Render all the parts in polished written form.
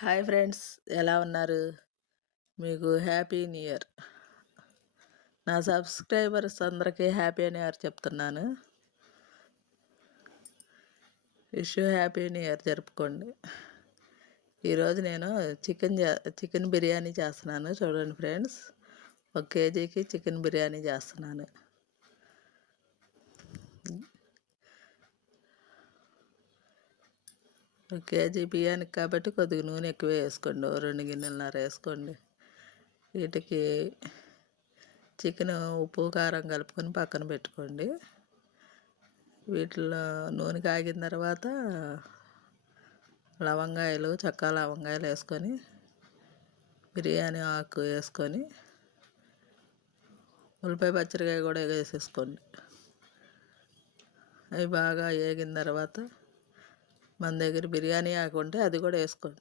Hi friends, ఎలా ఉన్నారు? మీకు హ్యాపీ న్యూ ఇయర్. నా సబ్స్క్రైబర్స్ అందరికీ హ్యాపీ న్యూ ఇయర్ చెప్తున్నాను. Wish you happy new year జరుపుకోండి. ఈరోజు నేను చికెన్ బిర్యానీ చేస్తున్నాను. చూడండి ఫ్రెండ్స్, 1 కేజీకి చికెన్ బిర్యానీ చేస్తున్నాను. ఒక కేజీ బియ్యానికి కాబట్టి కొద్దిగా నూనె ఎక్కువ వేసుకోండి. 2 గిన్నెలన్నర వేసుకోండి. వీటికి చికెన్ ఉప్పు కారం కలుపుకొని పక్కన పెట్టుకోండి. వీటిలో నూనె కాగిన తర్వాత లవంగాయలు, చెక్క లవంగాయలు వేసుకొని, బిర్యానీ ఆకు వేసుకొని, ఉల్లిపాయ పచ్చడికాయ కూడా వేసేసుకోండి. అవి బాగా వేగిన తర్వాత మన దగ్గర బిర్యానీ ఆకు ఉంటే అది కూడా వేసుకోండి.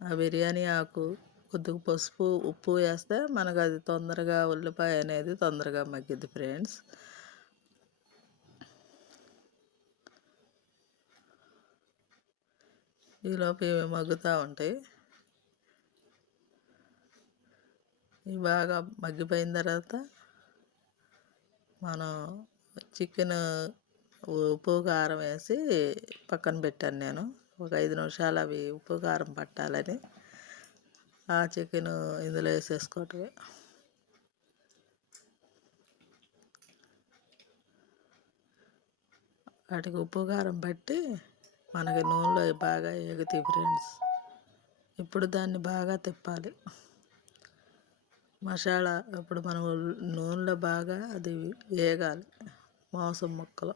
ఆ బిర్యానీ ఆకు కొద్దిగా పసుపు ఉప్పు వేస్తే మనకు అది తొందరగా ఉల్లిపాయ అనేది తొందరగా మగ్గిద్ది ఫ్రెండ్స్. ఈలోపు ఇవి మగ్గుతూ ఉంటాయి. ఇవి బాగా మగ్గిపోయిన తర్వాత మనం చికెన్ ఉప్పు కారం వేసి పక్కన పెట్టాను. నేను ఒక 5 నిమిషాలు అవి ఉప్పు కారం పట్టాలని ఆ చికెన్ ఇందులో వేసేసుకోవటమే. వాటికి ఉప్పు కారం పట్టి మనకి నూనెలో బాగా ఎగుతాయి ఫ్రెండ్స్. ఇప్పుడు దాన్ని బాగా తిప్పాలి. మసాలా ఇప్పుడు మనం నూనెలో బాగా అది వేగాలి. మాంసం ముక్కలు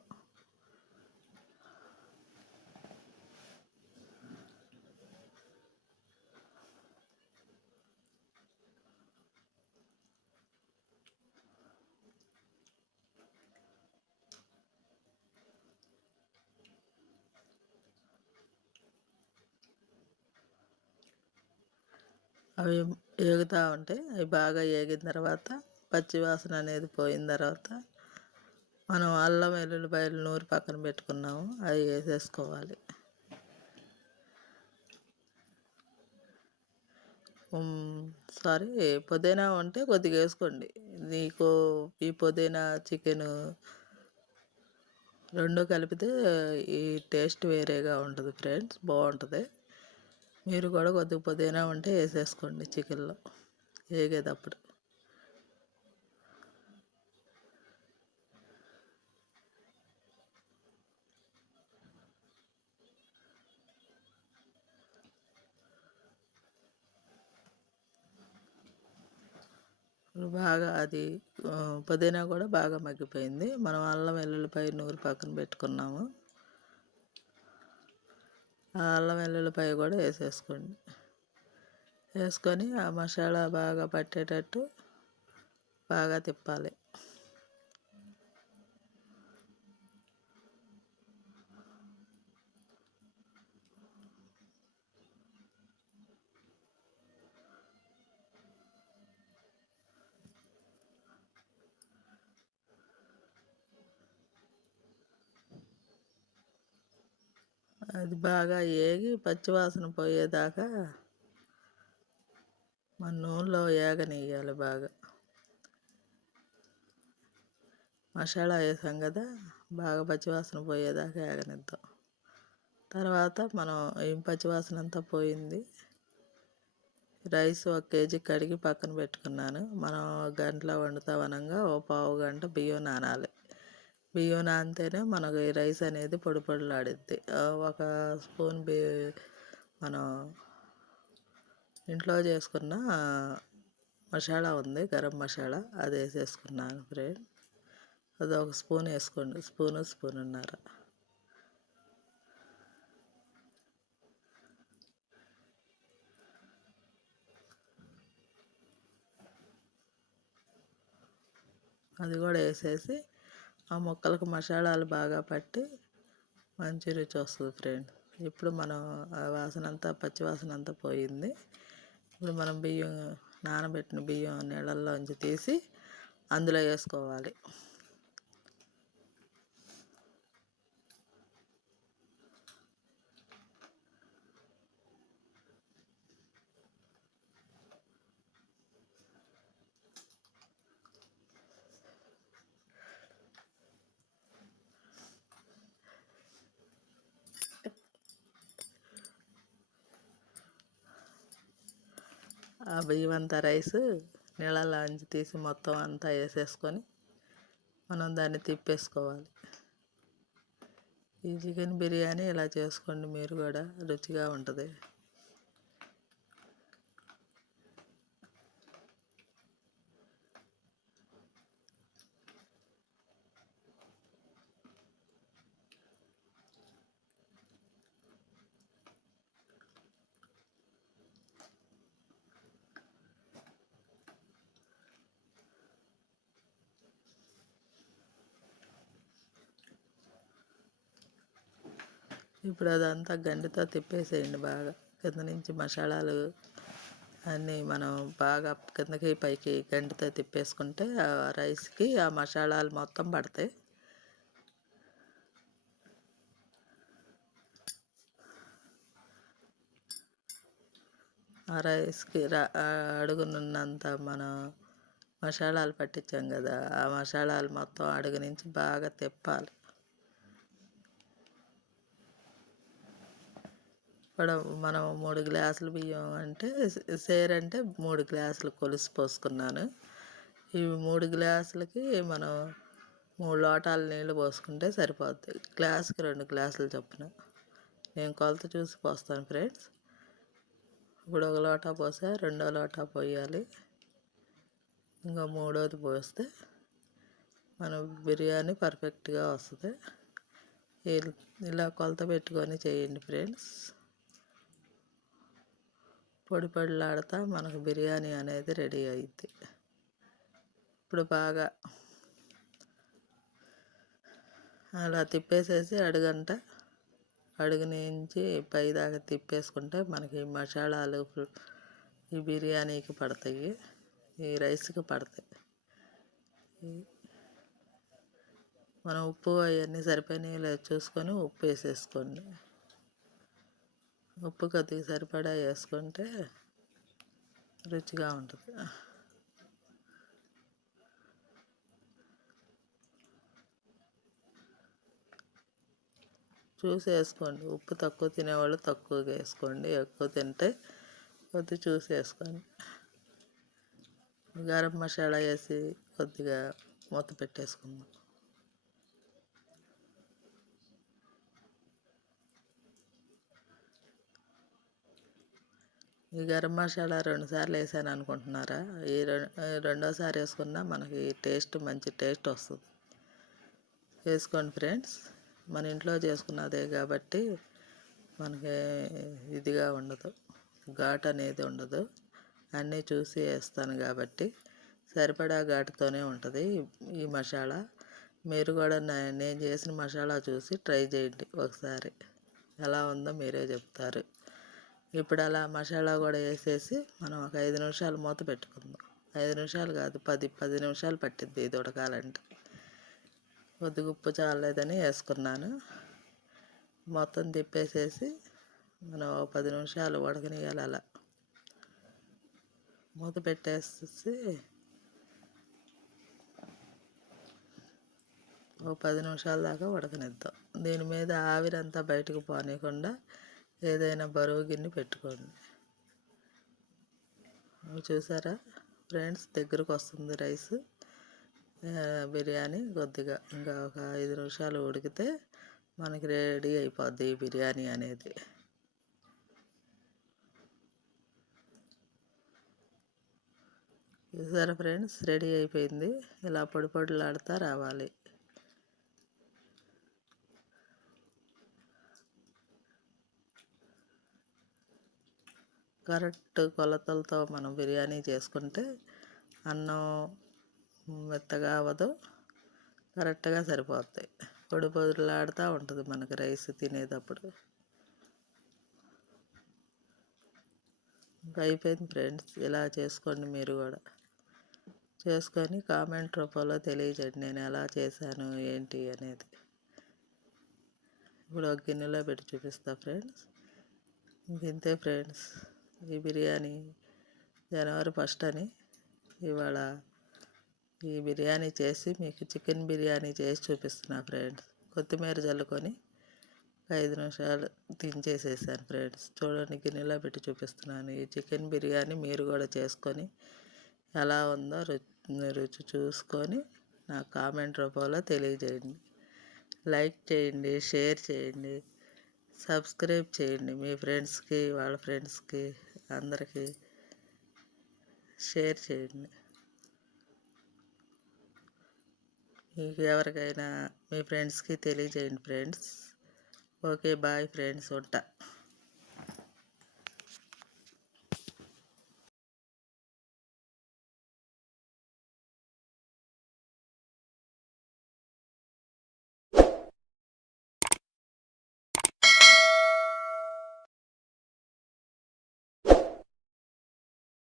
అవి వేగుతూ ఉంటాయి. అవి బాగా వేగిన తర్వాత పచ్చి వాసన అనేది పోయిన తర్వాత మనం అల్లం వెల్లుల్లిపాయలు నూరి పక్కన పెట్టుకున్నాము, అవి వేసేసుకోవాలి. పుదీనా ఉంటే కొద్దిగా వేసుకోండి. నీకు ఈ పుదీనా చికెను రెండు కలిపితే ఈ టేస్ట్ వేరేగా ఉంటుంది ఫ్రెండ్స్, బాగుంటుంది. మీరు కూడా కొద్దిగా పుదీనా ఉంటే వేసేసుకోండి చికెన్లో వేగేటప్పుడు. బాగా అది పుదీనా కూడా బాగా మగ్గిపోయింది. మనం అల్లం వెల్లుల్లిపాయ నూరి పక్కన పెట్టుకున్నాము. ఆ అల్లం వెల్లుల్లిపాయ కూడా వేసేసుకోండి. వేసుకొని ఆ మసాలా బాగా పట్టేటట్టు బాగా తిప్పాలి. అది బాగా వేగి పచ్చివాసన పోయేదాకా మన నూనెలో వేగనియ్యాలి. బాగా మసాలా వేసాం కదా, బాగా పచ్చివాసన పోయేదాకా వేగనిద్దాం. తర్వాత మనం ఏం పచ్చివాసన అంతా పోయింది. రైస్ 1 కేజీ కడిగి పక్కన పెట్టుకున్నాను. మనం 1 గంటలో వండుతామనగా ఓ పావు గంట బియ్యం నానాలి. బియ్యం నానితేనే మనకు ఈ రైస్ అనేది పొడి పొడిలాడిద్ది. ఒక స్పూన్ మనం ఇంట్లో చేసుకున్న మసాలా ఉంది, గరం మసాలా, అది వేసేసుకున్నాను ఫ్రెండ్. అది 1 స్పూన్ వేసుకోండి, స్పూనున్నర. అది కూడా వేసేసి ఆ ముక్కలకు మసాలాలు బాగా పట్టి మంచి రుచి వస్తుంది ఫ్రెండ్. ఇప్పుడు మనం ఆ వాసన అంతా పచ్చి వాసన అంతా పోయింది. ఇప్పుడు మనం నానబెట్టిన బియ్యం నీళ్ళల్లోంచి తీసి అందులో వేసుకోవాలి. ఆ బియ్యం అంతా రైస్ నీళ్ళలోంచి తీసి మొత్తం అంతా వేసేసుకొని మనం దాన్ని తిప్పేసుకోవాలి. ఈ చికెన్ బిర్యానీ ఇలా చేసుకోండి, మీరు కూడా రుచిగా ఉంటుంది. ఇప్పుడు అదంతా గండితో తిప్పేసేయండి బాగా. కింద నుంచి మసాలాలు అన్నీ మనం బాగా కిందకి పైకి గండితో తిప్పేసుకుంటే ఆ రైస్కి ఆ మసాలాలు మొత్తం పడతాయి. ఆ రైస్కి అడుగునున్నంత మనం మసాలాలు పట్టించాం కదా, ఆ మసాలాలు మొత్తం అడుగు నుంచి బాగా తిప్పాలి. ఇప్పుడు మనం 3 గ్లాసులు బియ్యం అంటే సేర్ అంటే 3 గ్లాసులు కొలిసి పోసుకున్నాను. ఇవి 3 గ్లాసులకి మనం 3 లోటాలు నీళ్ళు పోసుకుంటే సరిపోద్ది. గ్లాసుకి 2 గ్లాసులు చొప్పున నేను కొలత చూసి పోస్తాను ఫ్రెండ్స్. ఇప్పుడు ఒక లోటా పోసా, రెండో లోటా పోయాలి, ఇంకా మూడోది పోస్తే మన బిర్యానీ పర్ఫెక్ట్గా వస్తుంది. ఇలా కొలత పెట్టుకొని చేయండి ఫ్రెండ్స్. పొడి పొడిలాడుతా మనకు బిర్యానీ అనేది రెడీ అయింది. ఇప్పుడు బాగా అలా తిప్పేసేసి అడుగు నుంచి పై దాకా తిప్పేసుకుంటే మనకి మసాలాలు ఈ బిర్యానీకి పడతాయి, ఈ రైస్కి పడతాయి. మనం ఉప్పు అవన్నీ సరిపోయినాయి లేదు చూసుకొని ఉప్పు వేసేసుకోండి. ఉప్పు కొద్దిగా సరిపడా వేసుకుంటే రుచిగా ఉంటుంది. చూసి వేసుకోండి. ఉప్పు తక్కువ తినేవాళ్ళు తక్కువగా వేసుకోండి, ఎక్కువ తింటే కొద్దిగా చూసి వేసుకోండి. గరం మసాలా వేసి కొద్దిగా మూత పెట్టేసుకుందాం. ఈ గరం మసాలా 2 సార్లు వేసాను అనుకుంటున్నారా? ఈ రెండోసారి వేసుకున్నా మనకి టేస్ట్ మంచి టేస్ట్ వస్తుంది. వేసుకోండి ఫ్రెండ్స్. మన ఇంట్లో చేసుకున్నదే కాబట్టి మనకి ఇదిగా ఉండదు, ఘాటు అనేది ఉండదు. అన్నీ చూసి వేస్తాను కాబట్టి సరిపడా ఘాటుతోనే ఉంటుంది ఈ మసాలా. మీరు కూడా నేను చేసిన మసాలా చూసి ట్రై చేయండి ఒకసారి. ఎలా ఉందో మీరే చెప్తారు. ఇప్పుడు అలా మసాలా కూడా వేసేసి మనం ఒక 5 నిమిషాలు మూత పెట్టుకుందాం. 5 నిమిషాలు కాదు, 10 నిమిషాలు పట్టిద్ది ఇది ఉడకాలంటే. కొద్దిగా ఉప్పు చాలేదని వేసుకున్నాను. మొత్తం తిప్పేసేసి మనం 10 నిమిషాలు ఉడకనియాలి. అలా మూత పెట్టేసి ఓ 10 నిమిషాల దాకా ఉడకనిద్దాం. దీని మీద ఆవిరంతా బయటకు పోనీయకుండా ఏదైనా బరువు గిన్నె పెట్టుకోండి. చూసారా ఫ్రెండ్స్, దగ్గరకు వస్తుంది రైస్. బిర్యానీ కొద్దిగా ఇంకా ఒక 5 నిమిషాలు ఉడికితే మనకి రెడీ అయిపోద్ది ఈ బిర్యానీ అనేది. చూసారా ఫ్రెండ్స్, రెడీ అయిపోయింది. ఇలా పొడి పొడిలాడుతూ రావాలి. కరెక్ట్ కొలతలతో మనం బిర్యానీ చేసుకుంటే అన్నం మెత్తగా అవ్వదు, కరెక్ట్గా సరిపోతాయి. పొడి పొడిలాడుతూ ఉంటుంది మనకి రైస్ తినేటప్పుడు. ఇంకా అయిపోయింది ఫ్రెండ్స్. ఇలా చేసుకోండి, మీరు కూడా చేసుకొని కామెంట్ రూపంలో తెలియజేయండి నేను ఎలా చేశాను ఏంటి అనేది. ఇప్పుడు ఒక గిన్నెలో పెట్టి చూపిస్తా ఫ్రెండ్స్. ఇంతే ఫ్రెండ్స్, ఈ బిర్యానీ జనవరి 1 అని ఇవాళ ఈ బిర్యానీ చేసి మీకు చికెన్ బిర్యానీ చేసి చూపిస్తున్నా ఫ్రెండ్స్. కొత్తిమీర చల్లుకొని 5 నిమిషాలు దించేసేసాను ఫ్రెండ్స్. చూడండి, గిన్నెలో పెట్టి చూపిస్తున్నాను. ఈ చికెన్ బిర్యానీ మీరు కూడా చేసుకొని ఎలా ఉందో రుచి చూసుకొని నా కామెంట్ రూపంలో తెలియజేయండి. లైక్ చేయండి, షేర్ చేయండి, సబ్స్క్రైబ్ చేయండి. మీ ఫ్రెండ్స్కి, వాళ్ళ ఫ్రెండ్స్కి అందరికీ షేర్ చేయండి. మీకు ఎవరికైనా మీ ఫ్రెండ్స్కి తెలియజేయండి ఫ్రెండ్స్. ఓకే, బాయ్ ఫ్రెండ్స్, ఉంటా.